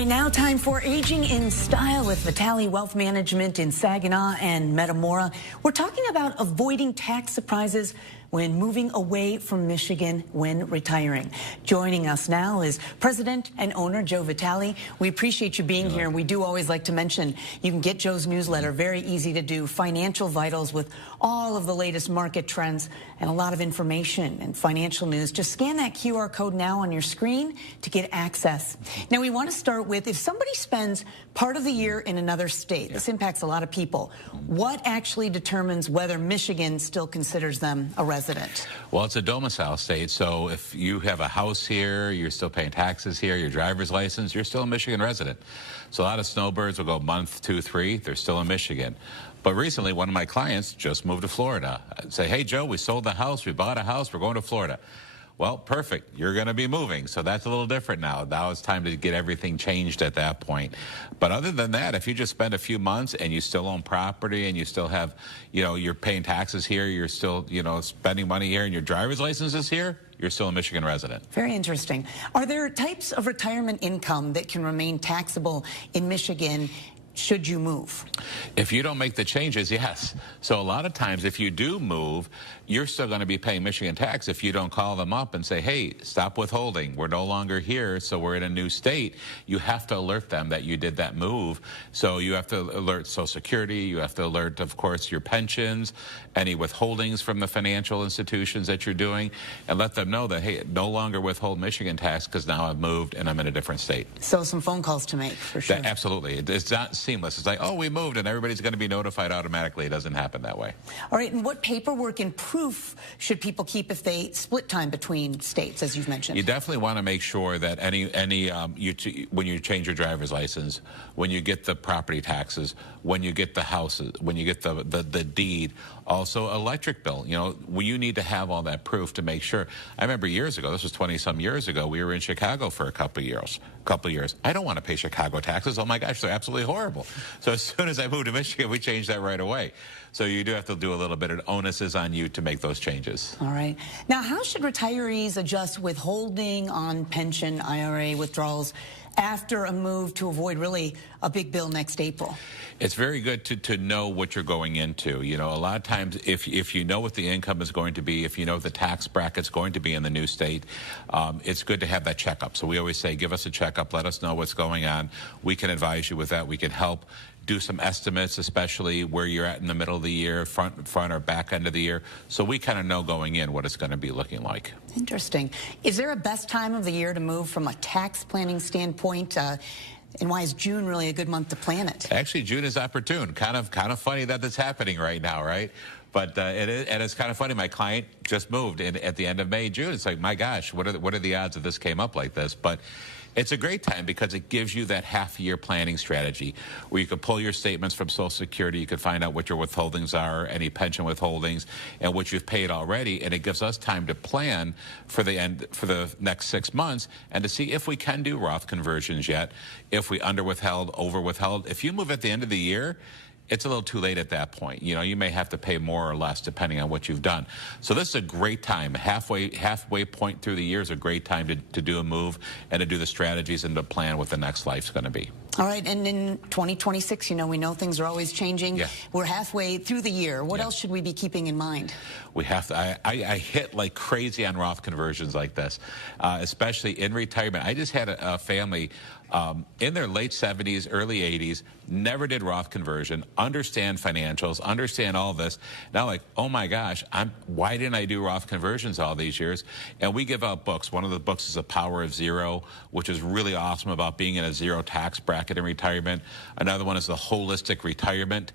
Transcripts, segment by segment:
right, now time for Aging in Style with Vitale Wealth Management in Saginaw and Metamora. We're talking about avoiding tax surprises when moving away from Michigan when retiring. Joining us now is President and owner Joe Vitale. We appreciate you being here. We do always like to mention you can get Joe's newsletter, very easy to do, Financial Vitals, with all of the latest market trends and a lot of information and financial news. Just scan that QR code now on your screen to get access. Now, we want to start with, if somebody spends part of the year in another state, this impacts a lot of people, what actually determines whether Michigan still considers them a resident? Well, it's a domicile state, so if you have a house here, you're still paying taxes here, your driver's license, you're still a Michigan resident. So a lot of snowbirds will go month, 2, 3, they're still in Michigan. But recently, one of my clients just moved to Florida. I'd say, hey, Joe, we sold the house, we bought a house, we're going to Florida. Well, perfect. You're going to be moving, so that's a little different now. Now it's time to get everything changed at that point. But other than that, if you just spend a few months and you still own property and you still have, you're paying taxes here, you're still, spending money here, and your driver's license is here, you're still a Michigan resident. Very interesting. Are there types of retirement income that can remain taxable in Michigan should you move? If you don't make the changes, yes. So a lot of times if you do move, you're still going to be paying Michigan tax if you don't call them up and say, hey, stop withholding. We're no longer here, so we're in a new state. You have to alert them that you did that move. So you have to alert Social Security. You have to alert, of course, your pensions, any withholdings from the financial institutions that you're doing, and let them know that, hey, no longer withhold Michigan tax because now I've moved and I'm in a different state. So some phone calls to make, for sure. Absolutely. It's not seamless. It's like, oh, we moved and everybody's going to be notified automatically. It doesn't happen that way. All right, and what paperwork and proof should people keep if they split time between states, as you've mentioned? You definitely want to make sure that when you change your driver's license, when you get the property taxes, when you get the houses, when you get the deed, also electric bill, you need to have all that proof to make sure. I remember years ago, this was 20-some years ago, we were in Chicago for a couple of years. I don't want to pay Chicago taxes. Oh my gosh, they're absolutely horrible. So as soon as I moved to Michigan, we changed that right away. So you do have to do a little bit of onus is on you to make those changes. All right. Now, how should retirees adjust withholding on pension IRA withdrawals after a move to avoid really a big bill next April? It's very good to know what you're going into. A lot of times if you know what the income is going to be, if you know what the tax bracket's going to be in the new state, it's good to have that checkup. So we always say, give us a checkup, let us know what's going on. We can advise you with that. We can help do some estimates, especially where you're at in the middle of the year, front or back end of the year. So we kind of know going in what it's going to be looking like. Interesting. Is there a best time of the year to move from a tax planning standpoint? And why is June really a good month to plan it? Actually, June is opportune. Kind of funny that that's happening right now, right? But it's kind of funny. My client just moved at the end of May, June. It's like, my gosh, what are the odds that this came up like this? But it's a great time because it gives you that half-year planning strategy where you can pull your statements from Social Security, you can find out what your withholdings are, any pension withholdings, and what you've paid already, and it gives us time to plan for the next 6 months and to see if we can do Roth conversions yet, if we under-withheld, over-withheld. If you move at the end of the year, it's a little too late at that point. You may have to pay more or less depending on what you've done. So this is a great time. Halfway point through the year is a great time to do a move and to do the strategies and to plan what the next life's going to be. All right, and in 2026, we know things are always changing. Yeah. We're halfway through the year. What else should we be keeping in mind? We have to. I hit like crazy on Roth conversions like this, especially in retirement. I just had a family in their late 70s, early 80s, never did Roth conversion, understand financials, understand all this. Now, like, oh my gosh, why didn't I do Roth conversions all these years? And we give out books. One of the books is The Power of Zero, which is really awesome about being in a zero tax bracket in retirement. Another one is The Holistic Retirement.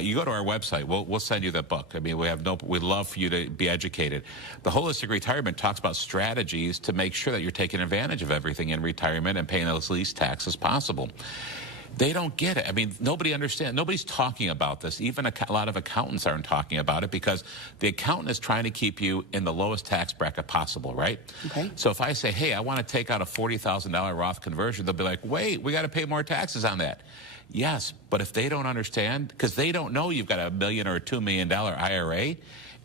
You go to our website, we'll send you that book. I mean, we'd love for you to be educated. The Holistic Retirement talks about strategies to make sure that you're taking advantage of everything in retirement and paying as least tax as possible. They don't get it. I mean, nobody understands. Nobody's talking about this. Even a lot of accountants aren't talking about it because the accountant is trying to keep you in the lowest tax bracket possible, right? Okay. So if I say, hey, I want to take out a $40,000 Roth conversion, they'll be like, wait, we got to pay more taxes on that. Yes, but if they don't understand, because they don't know you've got a $1 million or a $2 million IRA,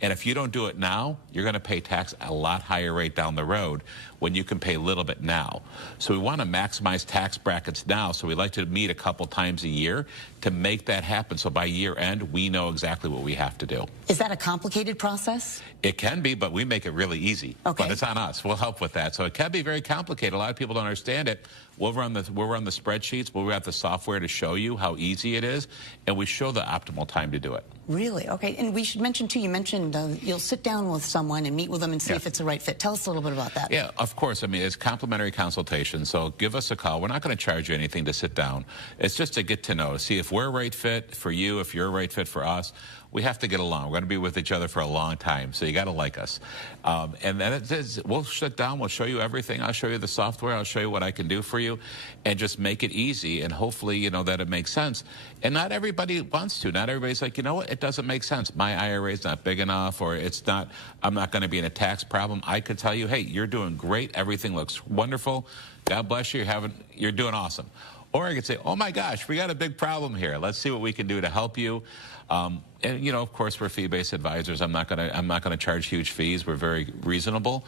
and if you don't do it now, you're going to pay tax at a lot higher rate down the road when you can pay a little bit now. So we want to maximize tax brackets now, so we like to meet a couple times a year to make that happen. So by year end, we know exactly what we have to do. Is that a complicated process? It can be, but we make it really easy. Okay. But it's on us. We'll help with that. So it can be very complicated. A lot of people don't understand it. We'll run the spreadsheets. We'll have the software to show you how easy it is, and we show the optimal time to do it. Really? Okay. And we should mention, too, you mentioned you'll sit down with someone and meet with them and see if it's the right fit. Tell us a little bit about that. Yeah, of course. I mean, it's complimentary consultation, so give us a call. We're not going to charge you anything to sit down. It's just to get to know, to see if we're a right fit for you, if you're a right fit for us. We have to get along. We're going to be with each other for a long time, so you got to like us. And then we'll sit down. We'll show you everything. I'll show you the software. I'll show you what I can do for you, and just make it easy. And hopefully, you know, that it makes sense. And not everybody wants to. Not everybody's like, you know what? It doesn't make sense. My IRA is not big enough, or it's not. I'm not going to be in a tax problem. I could tell you, hey, you're doing great. Everything looks wonderful. God bless you. You're doing awesome. Or I could say, oh my gosh, we got a big problem here. Let's see what we can do to help you. And you know, of course, we're fee-based advisors. I'm not gonna charge huge fees. We're very reasonable,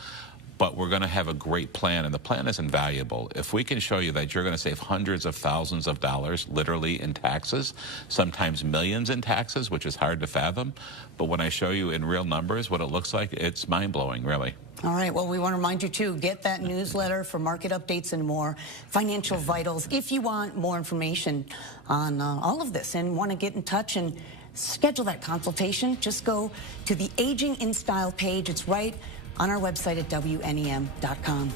but we're gonna have a great plan, and the plan is invaluable. If we can show you that you're gonna save hundreds of thousands of dollars, literally, in taxes, sometimes millions in taxes, which is hard to fathom, but when I show you in real numbers what it looks like, it's mind-blowing, really. All right. Well, we want to remind you, too, get that newsletter for market updates and more, Financial Vitals. If you want more information on all of this and want to get in touch and schedule that consultation, just go to the Aging in Style page. It's right on our website at WNEM.com.